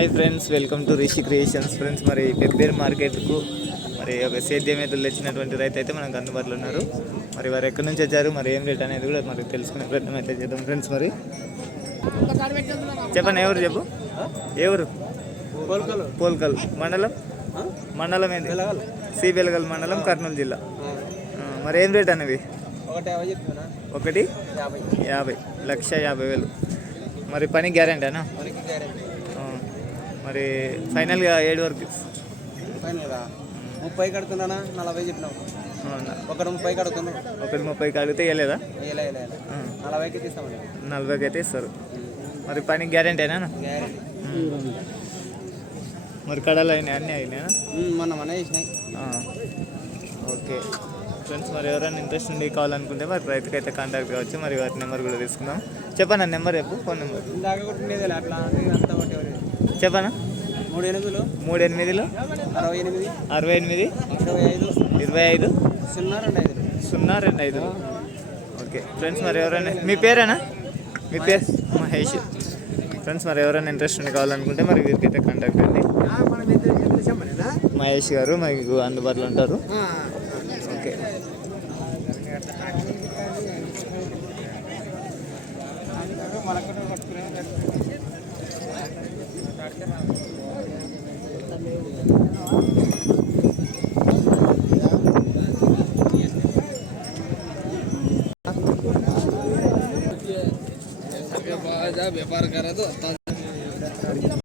Hi friends, welcome to Rishi creations. Friends, మరి పెబ్బేరు మార్కెట్కు మరి ఒక సేద్యం ఎద్దులు తెచ్చినటువంటి రైతు అయితే మనకు అందుబాటులో ఉన్నారు. మరి వారు ఎక్కడి నుంచి వచ్చారు, మరి ఏం రేట్ అనేది కూడా మరి తెలుసుకునే ప్రయత్నం అయితే చేద్దాం. ఫ్రెండ్స్, మరి చెప్పండి, ఎవరు చెప్పు, ఎవరు? పోల్కల్ మండలం, మండలం ఏంటి? సి బెలగల్ మండలం, కర్నూలు జిల్లా. మరి ఏం రేట్ అనేవి? 1,50,000, 1,50,000. మరి పని గ్యారెంటీనా? మరి ఫైనల్గా 7 వరకు 30 కడుతున్నా, 40 చెప్పినావు. 1,30 కడుతున్నా, 1,30 అడిగితే ఇవ్వలేదా? 40కి తీస్తామండి. 40కి అయితే ఇస్తారు. మరి పని గ్యారెంటీనా? మరి కడలు అయినాయి, అన్నీ అయినాయా? మన వేసినాయి. ఓకే ఫ్రెండ్స్, మరి ఎవరైనా ఇంట్రెస్ట్ ఉండి కావాలనుకుంటే మరి రైతుకి అయితే కాంటాక్ట్ కావచ్చు. మరి వాటి నెంబర్ కూడా తీసుకుందాం. చెప్పనా నెంబర్ చెప్పు, ఫోన్ నెంబర్ చెప్పనా? 3 8 68 25 025. ఓకే ఫ్రెండ్స్, మరి ఎవరైనా మీ పేరేనా? మీ పేరు మహేష్. ఫ్రెండ్స్, మరి ఎవరైనా ఇంట్రెస్ట్ ఉండి కావాలనుకుంటే మరి వీరికైతే కాంటాక్ట్ అండి. మహేష్ గారు మీకు అందుబాటులో ఉంటారు. ఓకే व्यापार करा तो